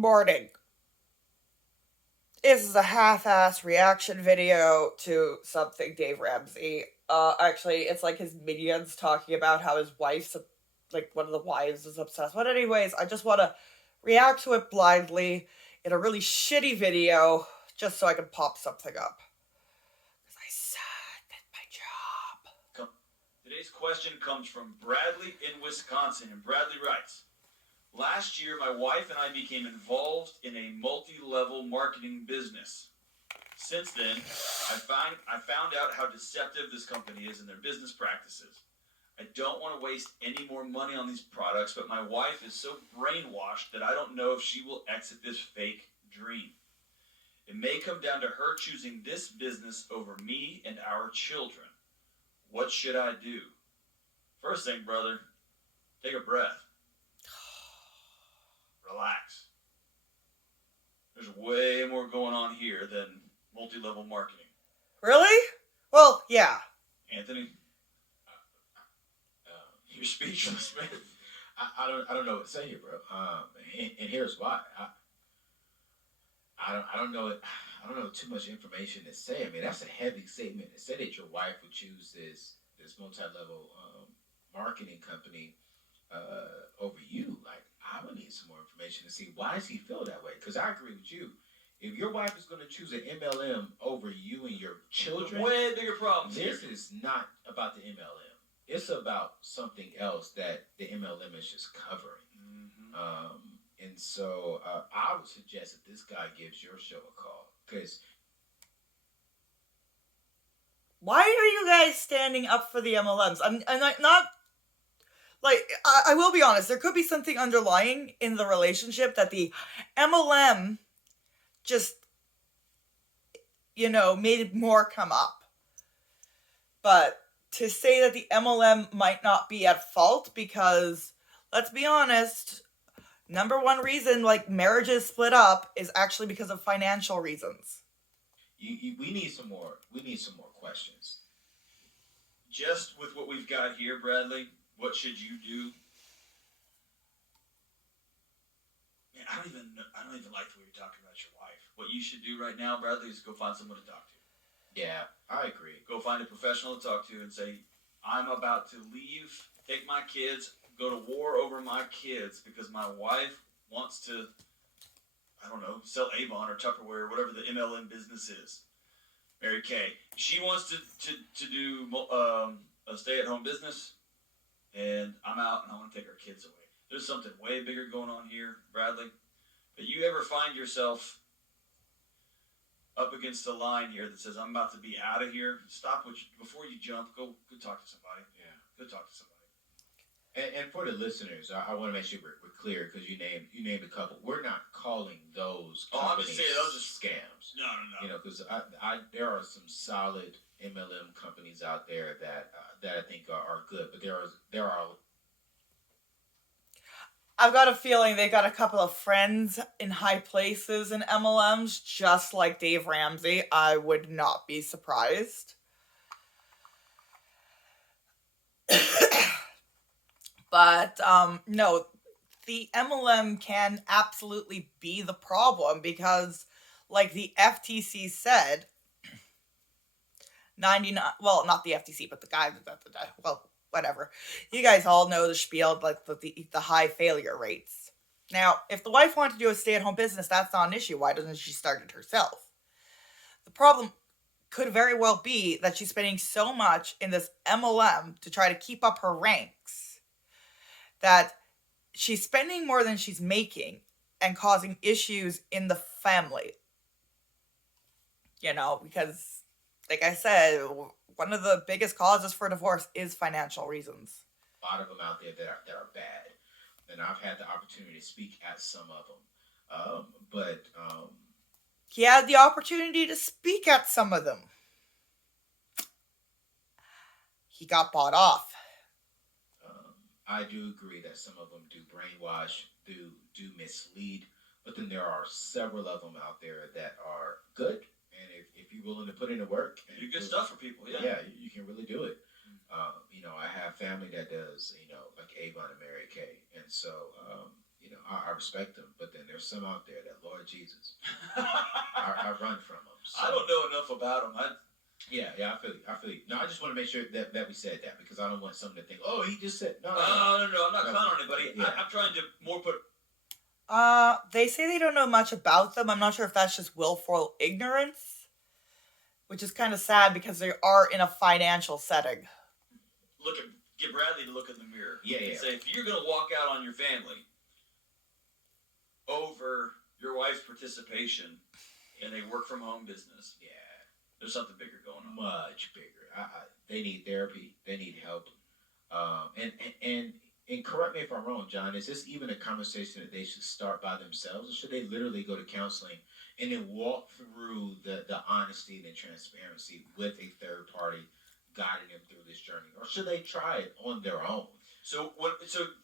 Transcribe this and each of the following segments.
morning. This is a half-ass reaction video to something Dave Ramsey. Actually, it's like his minions talking about how his wife's, like, one of the wives is obsessed. But anyways, I just want to react to it blindly in a really shitty video just so I can pop something up. Because I suck at my job. Today's question comes from Bradley in Wisconsin, and Bradley writes, last year, my wife and I became involved in a multi-level marketing business. Since then, I found out how deceptive this company is in their business practices. I don't want to waste any more money on these products, but my wife is so brainwashed that I don't know if she will exit this fake dream. It may come down to her choosing this business over me and our children. What should I do? First thing, brother, take a breath. Relax. There's way more going on here than multi-level marketing. Really? Well, yeah. Anthony? You're speechless, man. I don't know what to say here, bro. And here's why. I don't know too much information to say. I mean, that's a heavy statement to say that your wife would choose this multi-level marketing company over you. Like, I would need some more information to see why does he feel that way. Because I agree with you. If your wife is going to choose an MLM over you and your children, way bigger problems. This is not about the MLM. It's about something else that the MLM is just covering. Mm-hmm. And so I would suggest that this guy gives your show a call. Because why are you guys standing up for the MLMs? I'm not like, I will be honest, there could be something underlying in the relationship that the MLM just, made more come up. But to say that the MLM might not be at fault because, let's be honest, number one reason, like, marriages split up is actually because of financial reasons. We need some more questions. Just with what we've got here, Bradley, what should you do? Man, I don't even like the way you're talking about your wife. What you should do right now, Bradley, is go find someone to talk to. Yeah, I agree. Go find a professional to talk to and say, I'm about to leave, take my kids, go to war over my kids because my wife wants to, I don't know, sell Avon or Tupperware or whatever the MLM business is. Mary Kay. She wants to do a stay-at-home business, and I'm out and I want to take our kids away. There's something way bigger going on here, Bradley. But you ever find yourself up against a line here that says, I'm about to be out of here, stop before you jump, go talk to somebody. Yeah. Go talk to somebody. And for the listeners, I want to make sure we're clear because you named a couple. We're not calling those companies I'm just saying those are scams. No. Because there are some solid MLM companies out there that I think are good, but there are. I've got a feeling they got a couple of friends in high places in MLMs, just like Dave Ramsey. I would not be surprised. But, no, the MLM can absolutely be the problem because, like the FTC said, 99, well, not the FTC, but the guy, well, whatever. You guys all know the spiel, like the high failure rates. Now, if the wife wanted to do a stay-at-home business, that's not an issue. Why doesn't she start it herself? The problem could very well be that she's spending so much in this MLM to try to keep up her ranks that she's spending more than she's making and causing issues in the family. Because, like I said, one of the biggest causes for divorce is financial reasons. A lot of them out there that are bad. And I've had the opportunity to speak at some of them. But he had the opportunity to speak at some of them. He got bought off. I do agree that some of them do brainwash, do mislead, but then there are several of them out there that are good. And if you're willing to put in the work, you do good stuff for people. Yeah, you can really do it. I have family that does, like Avon and Mary Kay, and so I respect them, but then there's some out there that, Lord Jesus, I run from them. So. I don't know enough about them. Yeah, I feel you. No, I just want to make sure that we said that because I don't want someone to think, oh, he just said no. No. I'm not clowning on anybody. Yeah. I'm trying to more put. They say they don't know much about them. I'm not sure if that's just willful ignorance, which is kind of sad because they are in a financial setting. Get Bradley to look in the mirror. Yeah. And say, if you're going to walk out on your family over your wife's participation in a work from home business, there's something bigger going on. Much bigger. They need therapy. They need help. And correct me if I'm wrong, John. Is this even a conversation that they should start by themselves, or should they literally go to counseling and then walk through the honesty and the transparency with a third party guiding them through this journey, or should they try it on their own? So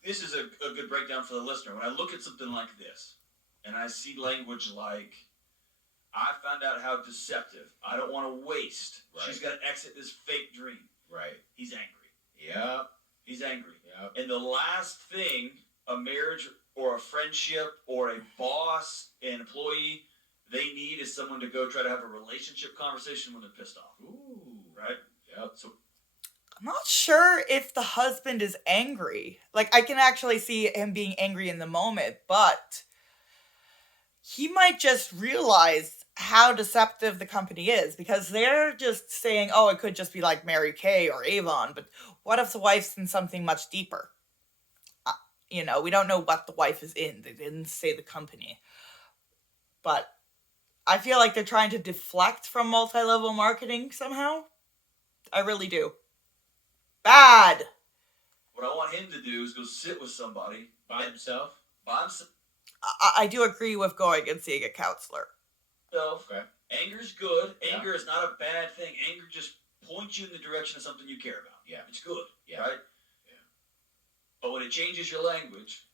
this is a good breakdown for the listener. When I look at something like this, and I see language like, I found out how deceptive. I don't want to waste. Right. She's got to exit this fake dream. Right. He's angry. Yeah. He's angry. Yep. And the last thing a marriage or a friendship or a boss, an employee, they need is someone to go try to have a relationship conversation when they're pissed off. Ooh. Right? Yep. So I'm not sure if the husband is angry. Like, I can actually see him being angry in the moment, but he might just realize how deceptive the company is, because they're just saying, oh, it could just be like Mary Kay or Avon, but what if the wife's in something much deeper? We don't know what the wife is in. They didn't say the company. But I feel like they're trying to deflect from multi-level marketing somehow. I really do. Bad. What I want him to do is go sit with somebody by himself. I do agree with going and seeing a counselor. Okay. Anger's good. Anger is not a bad thing. Anger just points you in the direction of something you care about. Yeah. It's good. Yeah. Right? Yeah. But when it changes your language,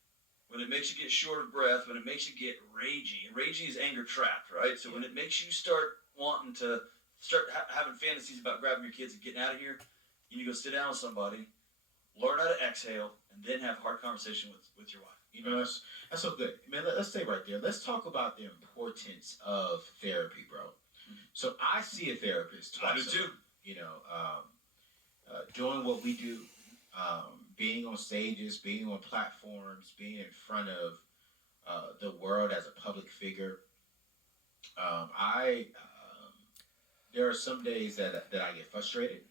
when it makes you get short of breath, when it makes you get ragey, and ragey is anger trapped, right? So when it makes you start wanting to start having fantasies about grabbing your kids and getting out of here, you need to go sit down with somebody, learn how to exhale, and then have a hard conversation with your wife. That's so good. Man, let's stay right there. Let's talk about the importance of therapy, bro. Mm-hmm. So I see a therapist twice. I do too. Doing what we do, being on stages, being on platforms, being in front of the world as a public figure. There are some days that I get frustrated.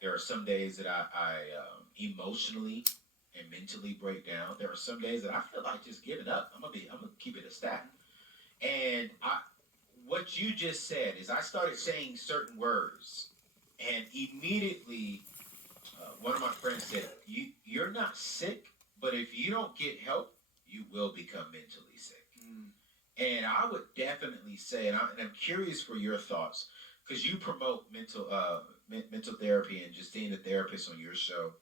There are some days that I emotionally and mentally break down. There are some days that I feel like just giving up. I'm gonna keep it a stat. And what you just said is I started saying certain words, and immediately one of my friends said, "You're not sick, but if you don't get help, you will become mentally sick." And I would definitely say, and I'm curious for your thoughts, because you promote mental therapy and just seeing a therapist on your show.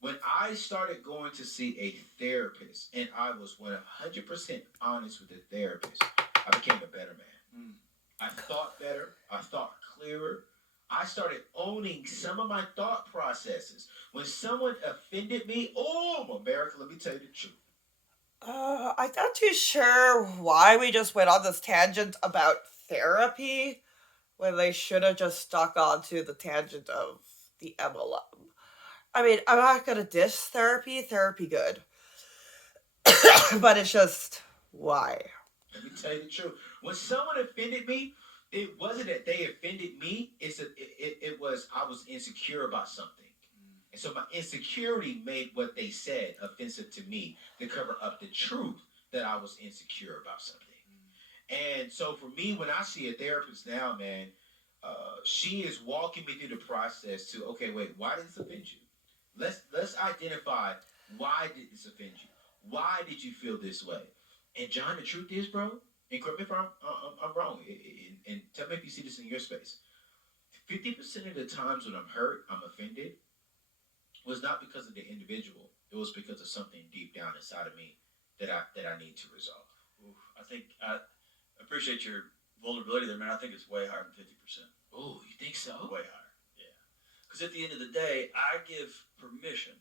When I started going to see a therapist, and I was 100% honest with the therapist, I became a better man. I thought better. I thought clearer. I started owning some of my thought processes. When someone offended me, America, let me tell you the truth. I'm not too sure why we just went on this tangent about therapy when they should have just stuck onto the tangent of the MLM. I mean, I'm not gonna diss therapy. Therapy good. But it's just, why? Let me tell you the truth. When someone offended me, it wasn't that they offended me. It was I was insecure about something. And so my insecurity made what they said offensive to me to cover up the truth that I was insecure about something. And so for me, when I see a therapist now, man, she is walking me through the process to, okay, wait, why did this offend you? Let's identify, why did this offend you? Why did you feel this way? And John, the truth is, bro, and correct me if I'm wrong, and tell me if you see this in your space. 50% of the times when I'm hurt, I'm offended, was not because of the individual. It was because of something deep down inside of me that I need to resolve. I think I appreciate your vulnerability there, man. I think it's way higher than 50%. Oh, you think so? Way higher, yeah. Because at the end of the day, I give permission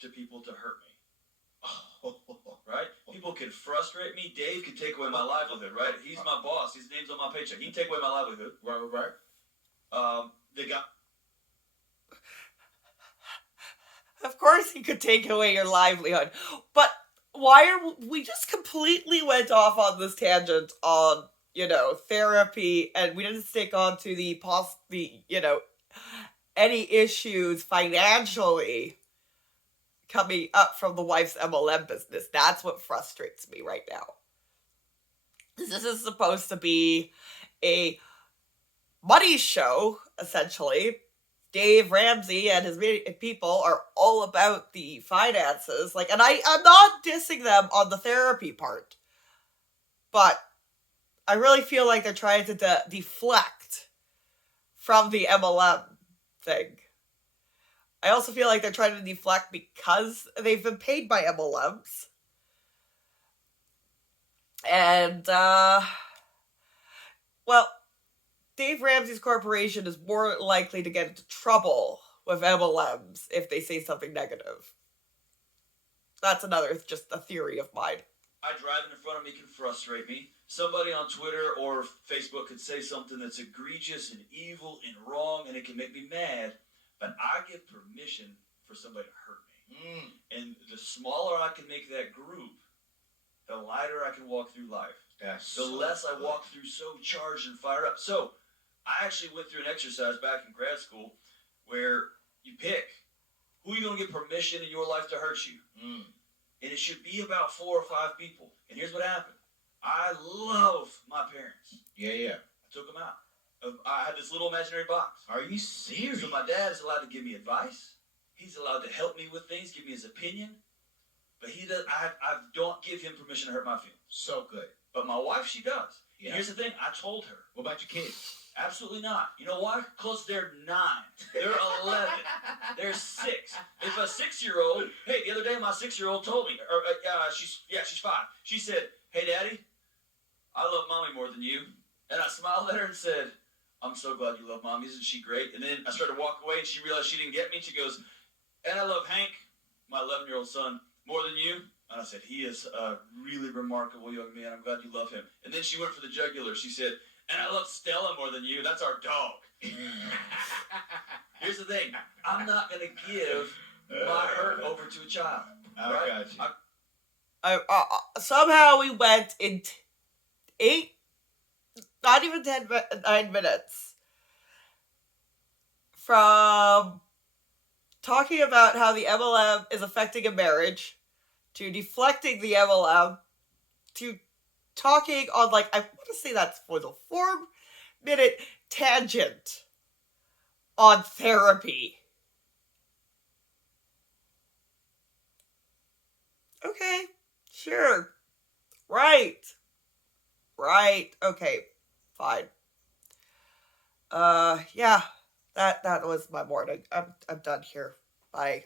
to people to hurt me. Right? People can frustrate me. Dave can take away my livelihood, right? He's my boss. His name's on my paycheck. He can take away my livelihood. Right. They got... Of course he could take away your livelihood. But why are we just completely went off on this tangent on, therapy, and we didn't stick on to the any issues financially coming up from the wife's MLM business. That's what frustrates me right now. This is supposed to be a money show, essentially. Dave Ramsey and his people are all about the finances. And I'm not dissing them on the therapy part, but I really feel like they're trying to deflect from the MLM thing. I also feel like they're trying to deflect because they've been paid by MLMs. And, Dave Ramsey's corporation is more likely to get into trouble with MLMs if they say something negative. That's just a theory of mine. Driving in front of me can frustrate me. Somebody on Twitter or Facebook could say something that's egregious and evil and wrong, and it can make me mad. But I give permission for somebody to hurt me. And the smaller I can make that group, the lighter I can walk through life. The less I walk through so charged and fired up. So I actually went through an exercise back in grad school where you pick who you're going to give permission in your life to hurt you. And it should be about 4 or 5 people. And here's what happened. I love my parents. Yeah. I took them out. I had this little imaginary box. Are you serious? So my dad is allowed to give me advice. He's allowed to help me with things, give me his opinion. But he does. I don't give him permission to hurt my feelings. So good. But my wife, she does. Yeah. And here's the thing. I told her. What about your kids? Absolutely not. You know why? Because they're 9. They're 11. They're 6. If a 6-year-old, hey, the other day my 6-year-old told me, she's 5. She said, "Hey, Daddy, I love Mommy more than you." And I smiled at her and said, "I'm so glad you love Mommy. Isn't she great?" And then I started to walk away, and she realized she didn't get me. She goes, "And I love Hank, my 11-year-old son, more than you." And I said, "He is a really remarkable young man. I'm glad you love him." And then she went for the jugular. She said, "And I love Stella more than you. That's our dog." Here's the thing. I'm not going to give my hurt over to a child. I got you. Somehow we went in 9 minutes from talking about how the MLM is affecting a marriage to deflecting the MLM to talking on, I want to say that was a 4-minute tangent on therapy. Okay, sure. Right. Okay, fine. Yeah, that was my morning. I'm done here. Bye.